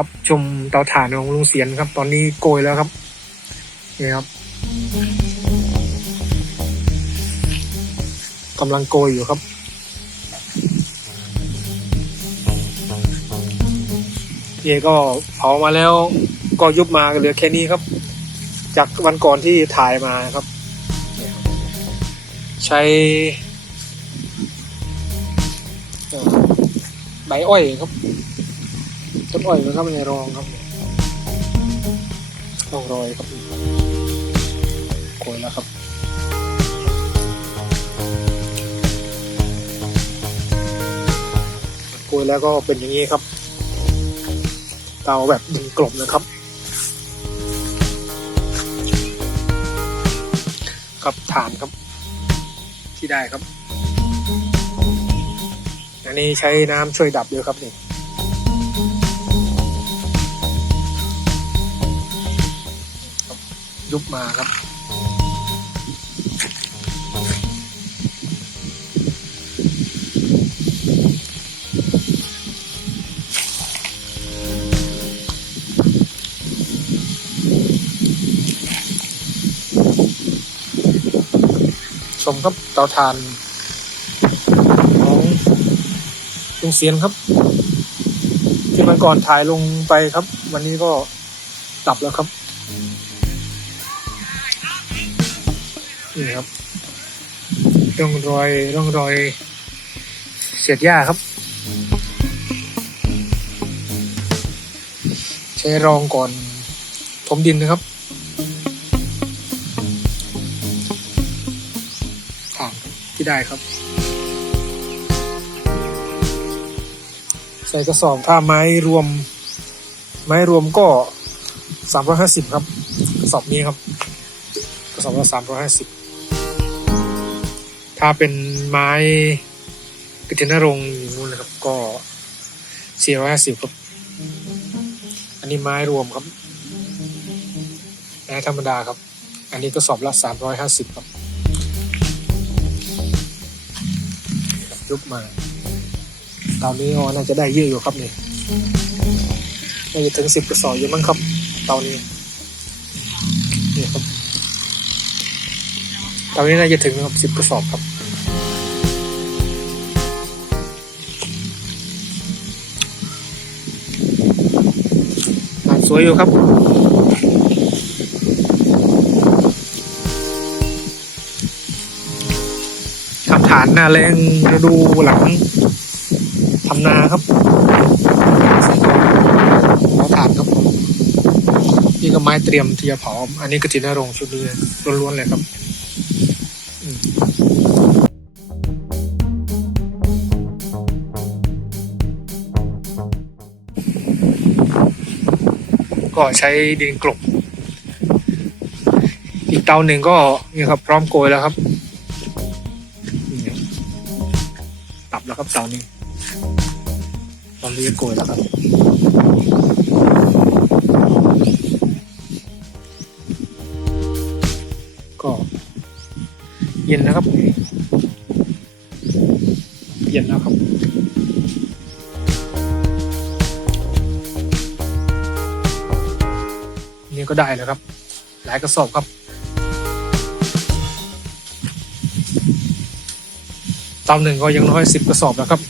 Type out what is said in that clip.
ครับชมเตาถ่านของลุงเสียนครับ ตอนนี้โกยแล้วครับนี่ครับกำลังโกยอยู่ครับเอก็เผามาแล้วก็ยุบมาเหลือแค่นี้ครับ จากวันก่อนที่ถ่ายมาครับ ใช้ใบอ้อยครับ ต้นอ้อยนะครับในรองครับรองรอยครับโกยแล้วครับโกยแล้วก็เป็นอย่างนี้ครับ เตาแบบดินกลมนะครับ กับฐานครับ ที่ได้ครับ อันนี้ใช้น้ำช่วยดับด้วยครับนี่ ยุบมาครับชมครับเตาถ่านของลุงเสียนครับ ที่มันก่อนถ่ายลงไปครับ วันนี้ก็ดับแล้วครับ นี่ครับร่องรอยร่องรอยเศษหญ้าครับ ใช้รองก่อนถมดินนะครับถ่านที่ได้ครับ ใส่กระสอบถ้าไม้รวม ไม้รวมก็สามร้อยห้าสิบครับ กระสอบนี้ครับ กระสอบละสามร้อยห้าสิบ ถ้าเป็นไม้กระเทียนรงค์นู้นนะครับ ก็สี่ร้อยห้าสิบครับ อันนี้ไม้รวมครับไม้ธรรมดาครับ อันนี้กระสอบละสามร้อยห้าสิบครับยุบมาตอนนี้อ๋อน่าจะได้เยอะอยู่ครับนี่น่าจะถึงสิบกระสอบอยู่มั้งครับตานี้นี่ครับ ตานี้น่าจะถึงครับสิบกระสอบครับ สวยอยู่ครับทำฐานหน้าแรงฤดูหลังทำนาครับเผาถ่านครับนี่ก็ไม้เตรียมที่จะเผาอันนี้ก็จินนรงชุดเรือล้วนๆเลยครับ ก็ใช้ดินกลบ อีกเตาหนึ่งก็นี่ครับ พร้อมโกยแล้วครับตับแล้วครับเตานี้ตอนนี้จะโกยแล้วครับ เย็นนะครับ เย็นแล้วครับนี่ก็ได้แล้วครับ หลายกระสอบครับตาหนึ่งก็ยังน้อยสิบกระสอบแล้วครับ